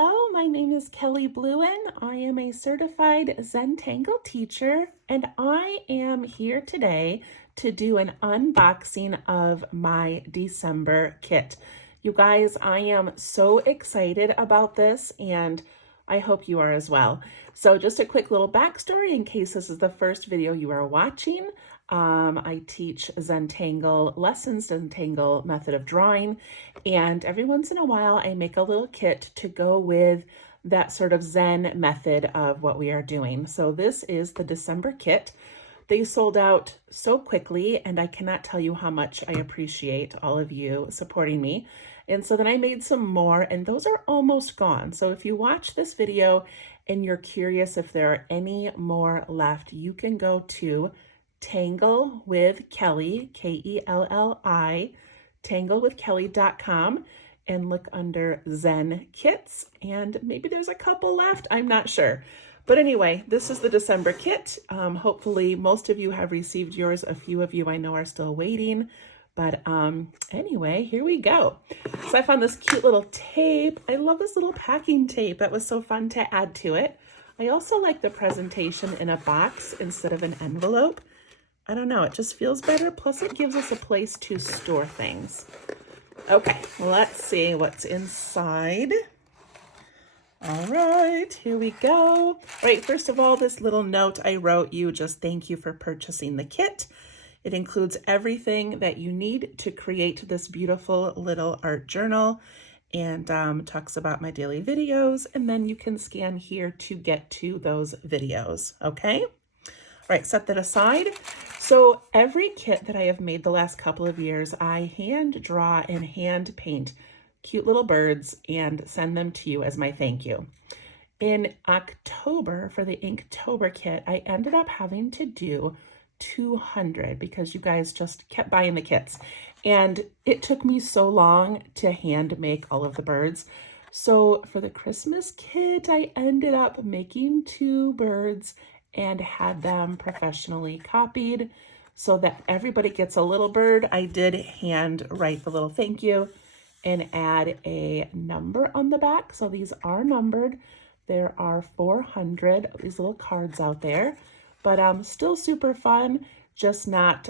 Hello, my name is Kelly Bluen. I am a certified Zentangle teacher, and I am here today to do an unboxing of my December kit. You guys, I am so excited about this, and I hope you are as well. So just a quick little backstory in case this is the first video you are watching. I teach Zentangle lessons, Zentangle method of drawing, and every once in a while I make a little kit to go with that sort of Zen method of what we are doing. So this is the December kit. They sold out so quickly, and I cannot tell you how much I appreciate all of you supporting me. And so then I made some more, and those are almost gone. So if you watch this video and you're curious if there are any more left, you can go to Tangle with Kelly, Kelli, tanglewithkelly.com, and look under Zen Kits, and maybe there's a couple left, I'm not sure. But anyway, this is the December kit. Hopefully most of you have received yours. A few of you I know are still waiting. But anyway, here we go. So I found this cute little tape. I love this little packing tape. That was so fun to add to it. I also like the presentation in a box instead of an envelope. I don't know, it just feels better. Plus it gives us a place to store things. Okay, let's see what's inside. All right, here we go. All right, first of all, this little note I wrote you, just thank you for purchasing the kit. It includes everything that you need to create this beautiful little art journal, and talks about my daily videos, and then you can scan here to get to those videos, okay? All right, set that aside. So every kit that I have made the last couple of years, I hand draw and hand paint cute little birds and send them to you as my thank you. In October, for the Inktober kit, I ended up having to do 200 because you guys just kept buying the kits. And it took me so long to hand make all of the birds. So for the Christmas kit, I ended up making 2 birds and had them professionally copied so that everybody gets a little bird. I did hand write the little thank you and add a number on the back. So these are numbered. There are 400 of these little cards out there, but still super fun, just not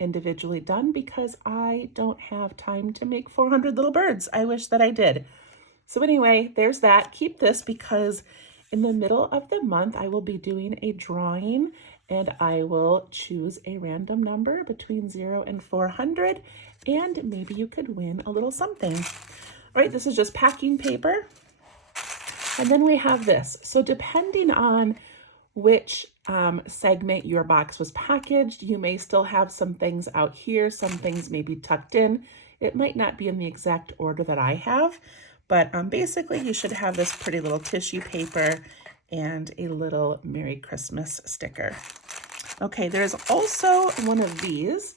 individually done because I don't have time to make 400 little birds. I wish that I did. So anyway, there's that. Keep this because in the middle of the month, I will be doing a drawing, and I will choose a random number between 0 and 400, and maybe you could win a little something. All right, this is just packing paper. And then we have this. So depending on which segment your box was packaged, you may still have some things out here, some things may be tucked in. It might not be in the exact order that I have, but basically you should have this pretty little tissue paper and a little Merry Christmas sticker. Okay, there's also one of these.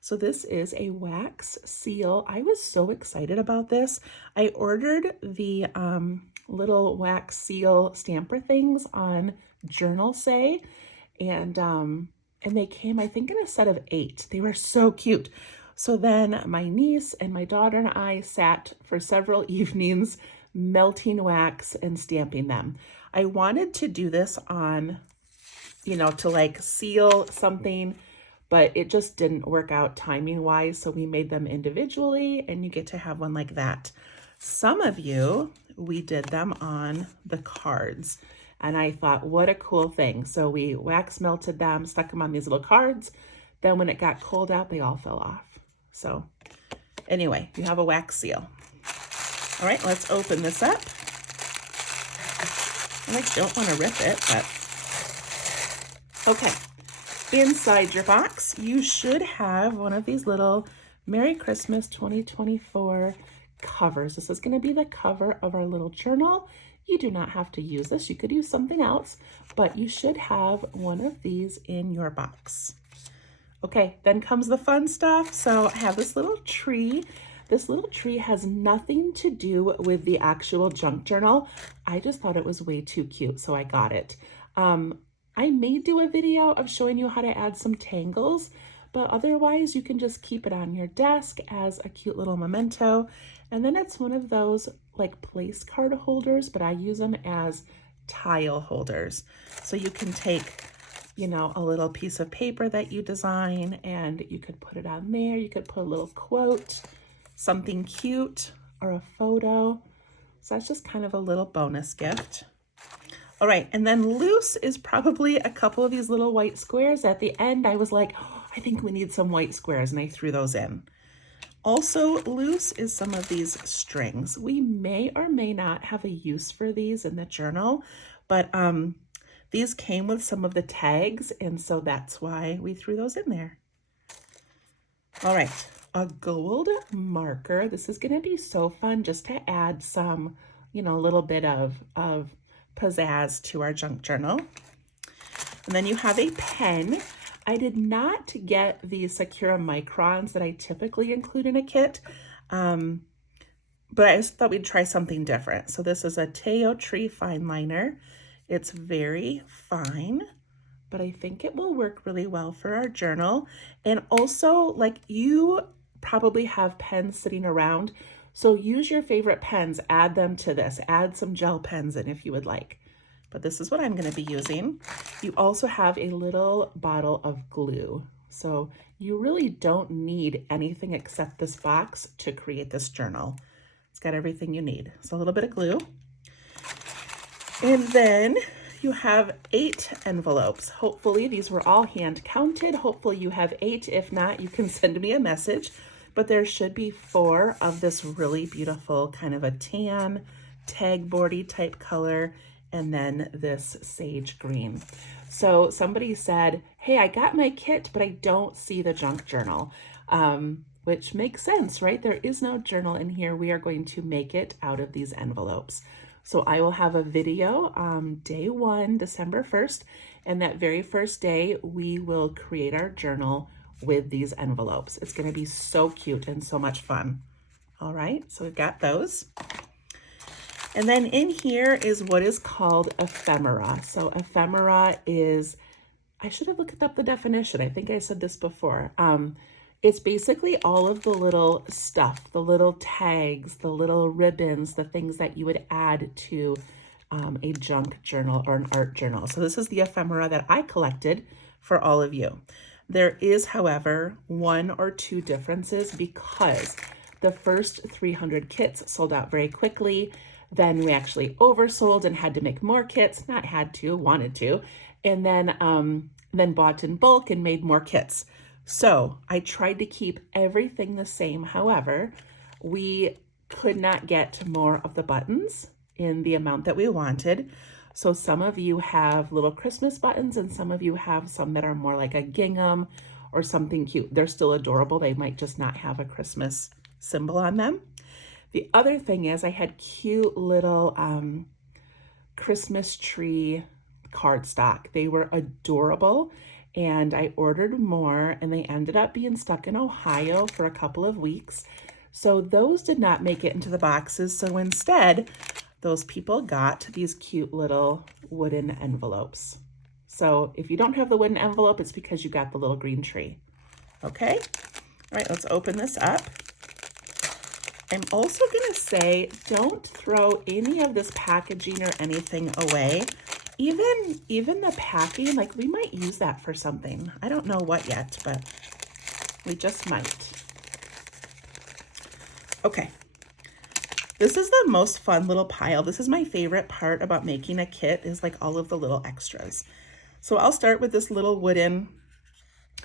So this is a wax seal. I was so excited about this. I ordered the little wax seal stamper things on Journal Say, and they came, I think, in a set of 8. They were so cute. So then my niece and my daughter and I sat for several evenings melting wax and stamping them. I wanted to do this on, you know, to like seal something, but it just didn't work out timing wise. So we made them individually, and you get to have one like that. Some of you, we did them on the cards, and I thought, what a cool thing. So we wax melted them, stuck them on these little cards. Then when it got cold out, they all fell off. So anyway, you have a wax seal. All right, let's open this up. And I don't want to rip it, but okay. Inside your box, you should have one of these little Merry Christmas 2024 covers. This is going to be the cover of our little journal. You do not have to use this. You could use something else, but you should have one of these in your box. Okay, then comes the fun stuff. So I have this little tree. This little tree has nothing to do with the actual junk journal. I just thought it was way too cute, so I got it. I may do a video of showing you how to add some tangles, but otherwise you can just keep it on your desk as a cute little memento. And then it's one of those like place card holders, but I use them as tile holders. So you can take, you know, a little piece of paper that you design and you could put it on there. You could put a little quote, something cute, or a photo. So that's just kind of a little bonus gift. All right, and then loose is probably a couple of these little white squares. At the end, I was like, oh, I think we need some white squares, and I threw those in. Also loose is some of these strings. We may or may not have a use for these in the journal, but these came with some of the tags, and so that's why we threw those in there. All right, a gold marker. This is gonna be so fun just to add some, you know, a little bit of pizzazz to our junk journal. And then you have a pen. I did not get the Sakura microns that I typically include in a kit, but I just thought we'd try something different. So this is a Teo Tree fine liner. It's very fine, but I think it will work really well for our journal. And also, like, you probably have pens sitting around, so use your favorite pens, add them to this, add some gel pens in if you would like. But this is what I'm going to be using. You also have a little bottle of glue. So you really don't need anything except this box to create this journal. It's got everything you need. So a little bit of glue. And then you have 8 envelopes. Hopefully these were all hand counted. Hopefully you have 8. If not, you can send me a message. But there should be 4 of this really beautiful kind of a tan, tag boardy type color, and then this sage green. So somebody said, hey, I got my kit, but I don't see the junk journal, which makes sense, right? There is no journal in here. We are going to make it out of these envelopes. So I will have a video day 1, December 1st, and that very first day, we will create our journal with these envelopes. It's gonna be so cute and so much fun. All right, so we've got those. And then in here is what is called ephemera. So ephemera is, I should have looked up the definition. I think I said this before. It's basically all of the little stuff, the little tags, the little ribbons, the things that you would add to a junk journal or an art journal. So this is the ephemera that I collected for all of you. There is, however, 1 or 2 differences because the first 300 kits sold out very quickly. Then we actually oversold and had to make more kits, not had to, wanted to, and then bought in bulk and made more kits. So I tried to keep everything the same. However, we could not get more of the buttons in the amount that we wanted. So some of you have little Christmas buttons and some of you have some that are more like a gingham or something cute. They're still adorable. They might just not have a Christmas symbol on them. The other thing is I had cute little Christmas tree cardstock. They were adorable and I ordered more and they ended up being stuck in Ohio for a couple of weeks. So those did not make it into the boxes. So instead, those people got these cute little wooden envelopes. So if you don't have the wooden envelope, it's because you got the little green tree. Okay, all right, let's open this up. I'm also gonna say, don't throw any of this packaging or anything away. Even the packing, like we might use that for something. I don't know what yet, but we just might. Okay, this is the most fun little pile. This is my favorite part about making a kit is like all of the little extras. So I'll start with this little wooden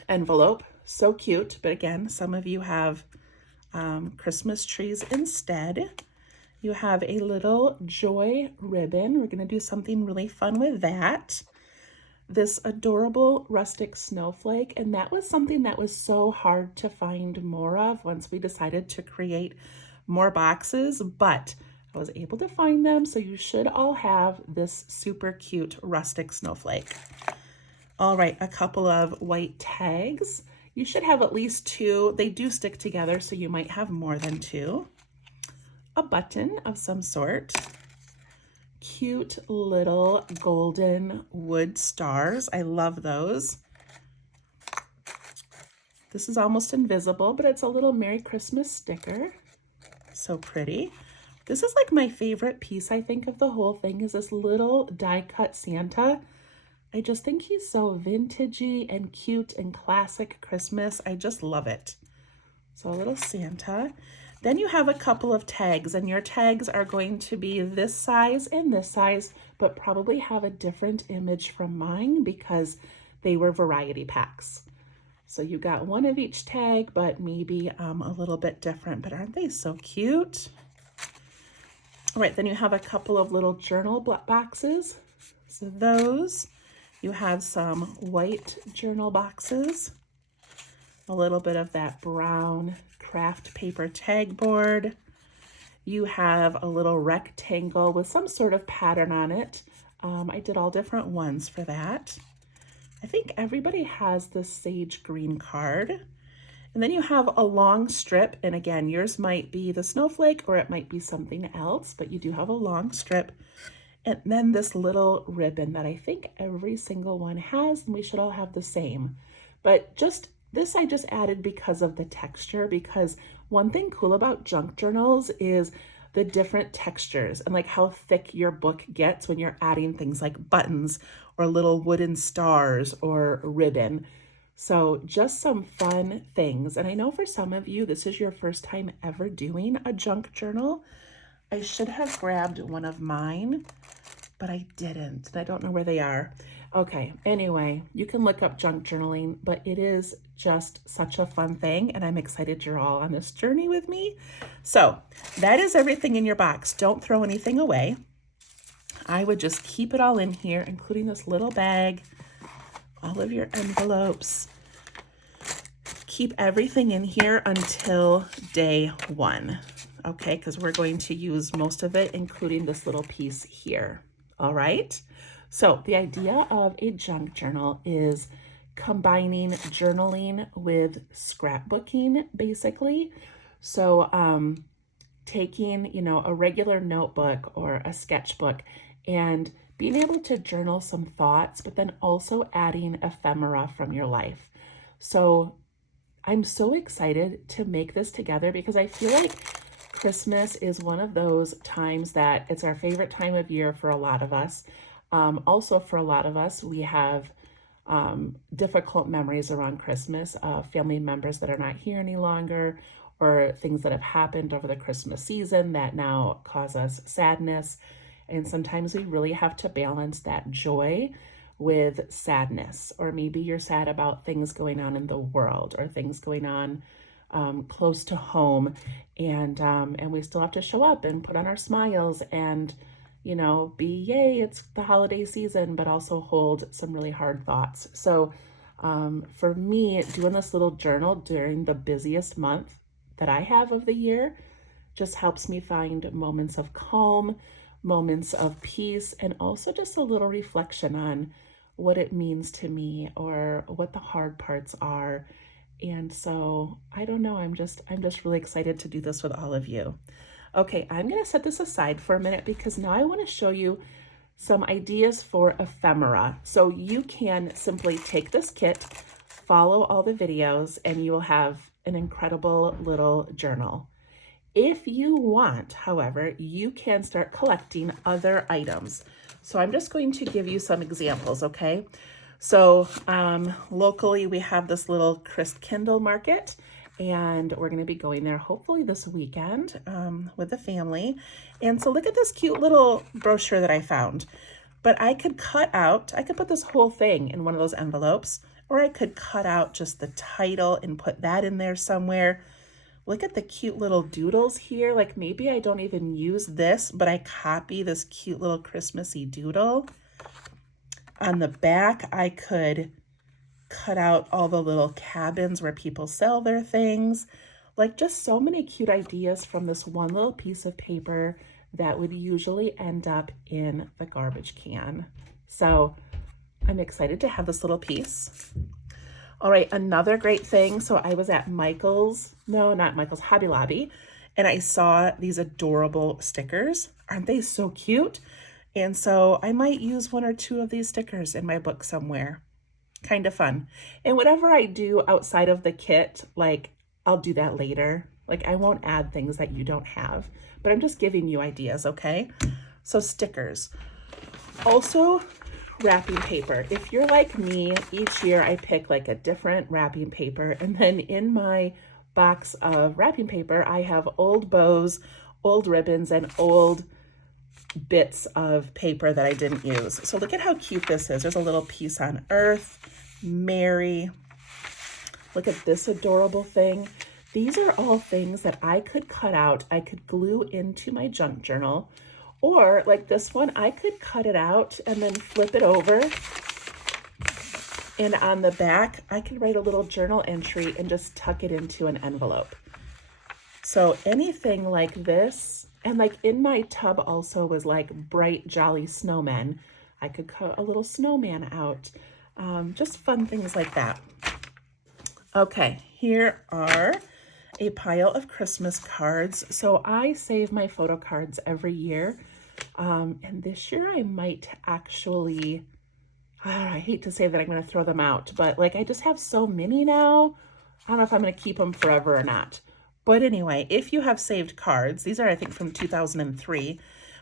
envelope. So cute, but again, some of you have Christmas trees instead. You have a little joy ribbon. We're gonna do something really fun with that. This adorable rustic snowflake, and that was something that was so hard to find more of once we decided to create more boxes, but I was able to find them, so you should all have this super cute rustic snowflake. All right, a couple of white tags. You should have at least 2. They do stick together, so you might have more than 2. A button of some sort. Cute little golden wood stars. I love those. This is almost invisible, but it's a little Merry Christmas sticker. So pretty. This is like my favorite piece, I think, of the whole thing is this little die-cut Santa. I just think he's so vintagey and cute and classic Christmas. I just love it. So a little Santa. Then you have a couple of tags, and your tags are going to be this size and this size, but probably have a different image from mine because they were variety packs. So you got one of each tag, but maybe a little bit different, but aren't they so cute? All right, then you have a couple of little journal boxes. So those, you have some white journal boxes, a little bit of that brown craft paper tag board. You have a little rectangle with some sort of pattern on it. I did all different ones for that. I think everybody has this sage green card. And then you have a long strip, and again, yours might be the snowflake or it might be something else, but you do have a long strip. And then this little ribbon that I think every single one has, and we should all have the same. But just this I just added because of the texture, because one thing cool about junk journals is the different textures and like how thick your book gets when you're adding things like buttons or little wooden stars or ribbon. So just some fun things. And I know for some of you, this is your first time ever doing a junk journal. I should have grabbed one of mine, but I didn't. And I don't know where they are. Okay, anyway, you can look up junk journaling, but it is just such a fun thing, and I'm excited you're all on this journey with me. So that is everything in your box. Don't throw anything away. I would just keep it all in here, including this little bag, all of your envelopes. Keep everything in here until day 1, okay? Because we're going to use most of it, including this little piece here, all right? So the idea of a junk journal is combining journaling with scrapbooking, basically. So taking, you know, a regular notebook or a sketchbook and being able to journal some thoughts, but then also adding ephemera from your life. So I'm so excited to make this together because I feel like Christmas is one of those times that it's our favorite time of year for a lot of us. Also for a lot of us, we have difficult memories around Christmas, family members that are not here any longer, or things that have happened over the Christmas season that now cause us sadness. And sometimes we really have to balance that joy with sadness, or maybe you're sad about things going on in the world or things going on close to home, and we still have to show up and put on our smiles and, you know, be yay, it's the holiday season, but also hold some really hard thoughts. So for me, doing this little journal during the busiest month that I have of the year just helps me find moments of calm, moments of peace, and also just a little reflection on what it means to me or what the hard parts are. And so I don't know, I'm just really excited to do this with all of you. Okay, I'm going to set this aside for a minute because now I want to show you some ideas for ephemera. So you can simply take this kit, follow all the videos, and you will have an incredible little journal. If you want, however, you can start collecting other items. So I'm just going to give you some examples, okay? So locally we have this little Christkindl market, and we're going to be going there hopefully this weekend with the family. And so look at this cute little brochure that I found. But I could put this whole thing in one of those envelopes, or I could cut out just the title and put that in there somewhere. Look at the cute little doodles here. Like maybe I don't even use this, but I copy this cute little Christmassy doodle. On the back, I could cut out all the little cabins where people sell their things. Like just so many cute ideas from this one little piece of paper that would usually end up in the garbage can. So I'm excited to have this little piece. All right, another great thing. So I was at Hobby Lobby, and I saw these adorable stickers. Aren't they so cute? And so I might use 1 or 2 of these stickers in my book somewhere. Kind of fun. And whatever I do outside of the kit, like I'll do that later. Like I won't add things that you don't have, but I'm just giving you ideas, okay? So stickers. Also, wrapping paper. If you're like me, each year I pick like a different wrapping paper, and then in my box of wrapping paper, I have old bows, old ribbons, and old bits of paper that I didn't use. So look at how cute this is. There's a little piece on Earth, Mary. Look at this adorable thing. These are all things that I could cut out. I could glue into my junk journal, or like this one, I could cut it out and then flip it over. And on the back, I could write a little journal entry and just tuck it into an envelope. So anything like this, and like in my tub also was like bright, jolly snowmen. I could cut a little snowman out. Just fun things like that. Okay, here are a pile of Christmas cards. So I save my photo cards every year. And this year I might actually, I hate to say that I'm going to throw them out, but like I just have so many now. I don't know if I'm going to keep them forever or not. But anyway, if you have saved cards, these are I think from 2003,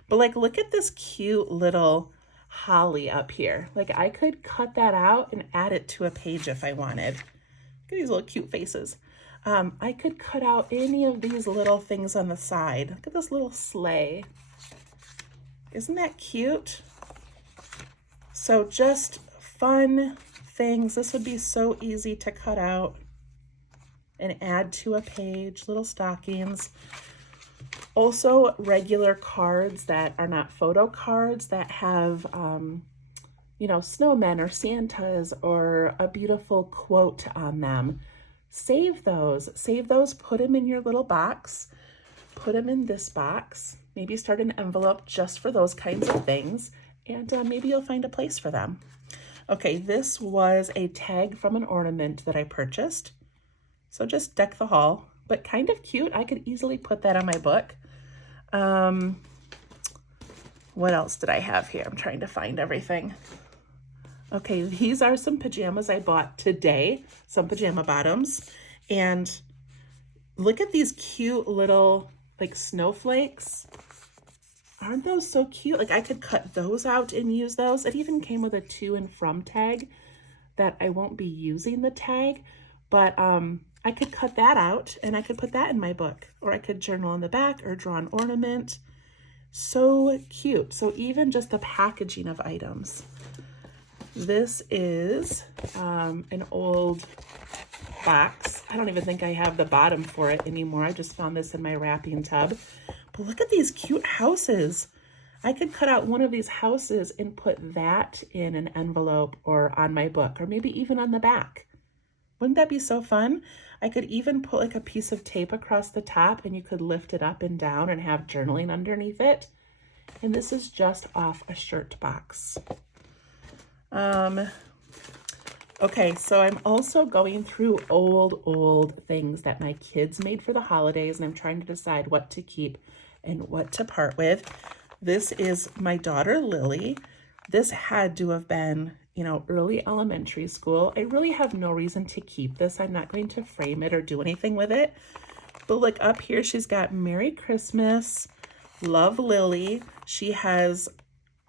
but like look at this cute little holly up here. Like I could cut that out and add it to a page if I wanted. Look at these little cute faces. I could cut out any of these little things on the side. Look at this little sleigh. Isn't that cute? So just fun things. This would be so easy to cut out and add to a page, little stockings. Also regular cards that are not photo cards that have, you know, snowmen or Santas or a beautiful quote on them. Save those, put them in your little box, put them in this box, maybe start an envelope just for those kinds of things, and maybe you'll find a place for them. Okay, this was a tag from an ornament that I purchased. So just deck the hall, but kind of cute. I could easily put that on my book. What else did I have here? I'm trying to find everything. Okay, these are some pajamas I bought today, some pajama bottoms. And look at these cute little like snowflakes. Aren't those so cute? Like I could cut those out and use those. It even came with a to and from tag that I won't be using the tag, but I could cut that out and I could put that in my book, or I could journal on the back or draw an ornament. So cute. So even just the packaging of items. This is an old box. I don't even think I have the bottom for it anymore. I just found this in my wrapping tub. But look at these cute houses. I could cut out one of these houses and put that in an envelope or on my book, or maybe even on the back. Wouldn't that be so fun? I could even put like a piece of tape across the top and you could lift it up and down and have journaling underneath it. And this is just off a shirt box. Okay, so I'm also going through old things that my kids made for the holidays, and I'm trying to decide what to keep and what to part with. This is my daughter, Lily. This had to have been, you know, early elementary school. I really have no reason to keep this. I'm not going to frame it or do anything with it. But look up here, she's got Merry Christmas, Love Lily. She has,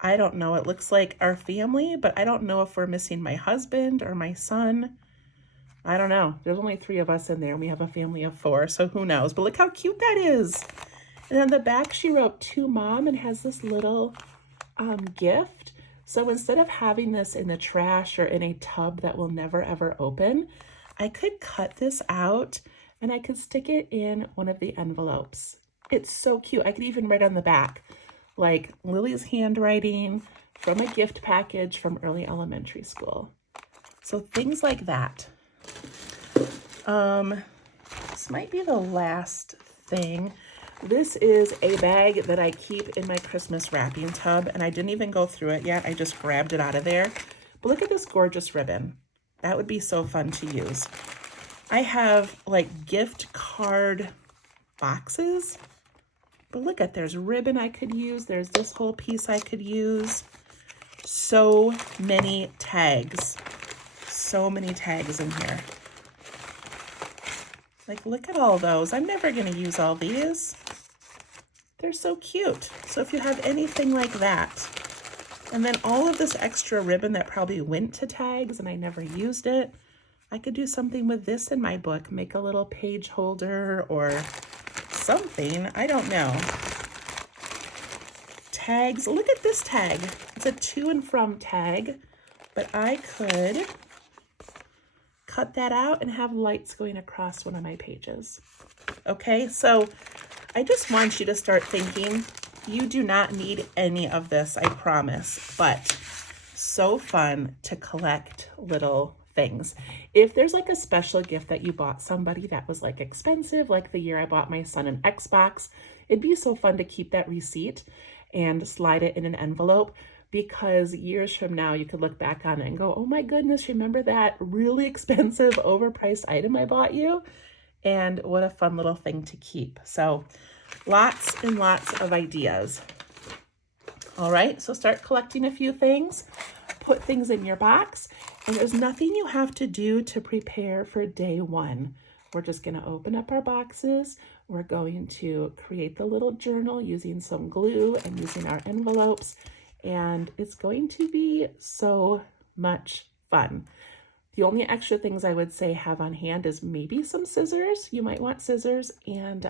I don't know, it looks like our family, but I don't know if we're missing my husband or my son. I don't know. There's only 3 of us in there and we have a family of 4, so who knows? But look how cute that is. And on the back, she wrote to Mom and has this little gift. So instead of having this in the trash or in a tub that will never ever open, I could cut this out and I could stick it in one of the envelopes. It's so cute. I could even write on the back, like Lily's handwriting from a gift package from early elementary school. So things like that. This might be the last thing. This is a bag that I keep in my Christmas wrapping tub, and I didn't even go through it yet. I just grabbed it out of there. But look at this gorgeous ribbon. That would be so fun to use. I have like gift card boxes, but look at, there's ribbon I could use. There's this whole piece I could use. So many tags. So many tags in here. Like, look at all those. I'm never going to use all these. They're so cute. So if you have anything like that, and then all of this extra ribbon that probably went to tags and I never used it, I could do something with this in my book, make a little page holder or something. I don't know. Tags. Look at this tag. It's a to and from tag, but I could cut that out and have lights going across one of my pages. Okay, so I just want you to start thinking, you do not need any of this, I promise, but so fun to collect little things. If there's like a special gift that you bought somebody that was like expensive, like the year I bought my son an Xbox, it'd be so fun to keep that receipt and slide it in an envelope, because years from now you could look back on it and go, oh my goodness, remember that really expensive overpriced item I bought you? And what a fun little thing to keep. So lots and lots of ideas. All right, so start collecting a few things, put things in your box, and there's nothing you have to do to prepare for day one. We're just gonna open up our boxes. We're going to create the little journal using some glue and using our envelopes, and it's going to be so much fun. The only extra things I would say have on hand is maybe some scissors. You might want scissors, and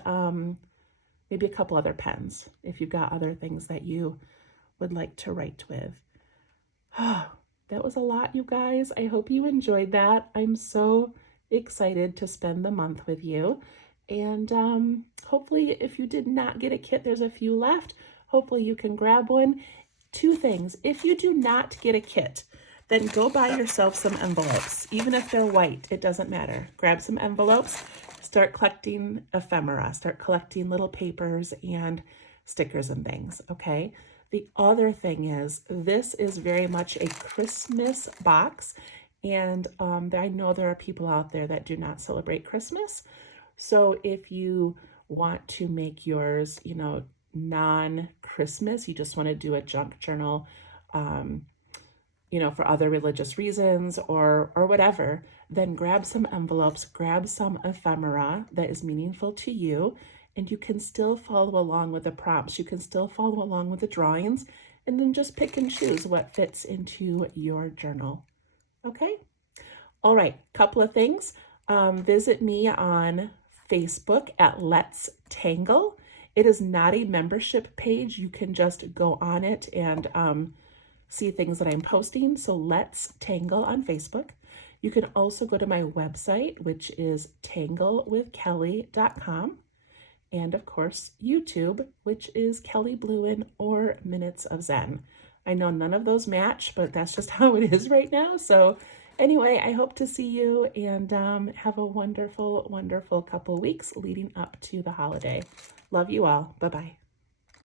maybe a couple other pens if you've got other things that you would like to write with. That was a lot, you guys. I hope you enjoyed that. I'm so excited to spend the month with you. And hopefully, if you did not get a kit, there's a few left. Hopefully you can grab one. Two things. If you do not get a kit, then go buy yourself some envelopes. Even if they're white, it doesn't matter. Grab some envelopes, start collecting ephemera, start collecting little papers and stickers and things, okay? The other thing is, this is very much a Christmas box, and I know there are people out there that do not celebrate Christmas. So if you want to make yours, you know, non-Christmas, you just want to do a junk journal, you know, for other religious reasons or whatever, then grab some envelopes, grab some ephemera that is meaningful to you, and you can still follow along with the prompts. You can still follow along with the drawings, and then just pick and choose what fits into your journal. Okay? All right, couple of things. Visit me on Facebook at Let's Tangle. It is not a membership page. You can just go on it and see things that I'm posting. So Let's Tangle on Facebook. You can also go to my website, which is tanglewithkelly.com. And of course, YouTube, which is Kelly Bluen or Minutes of Zen. I know none of those match, but that's just how it is right now. So anyway, I hope to see you and have a wonderful, wonderful couple weeks leading up to the holiday. Love you all. Bye-bye.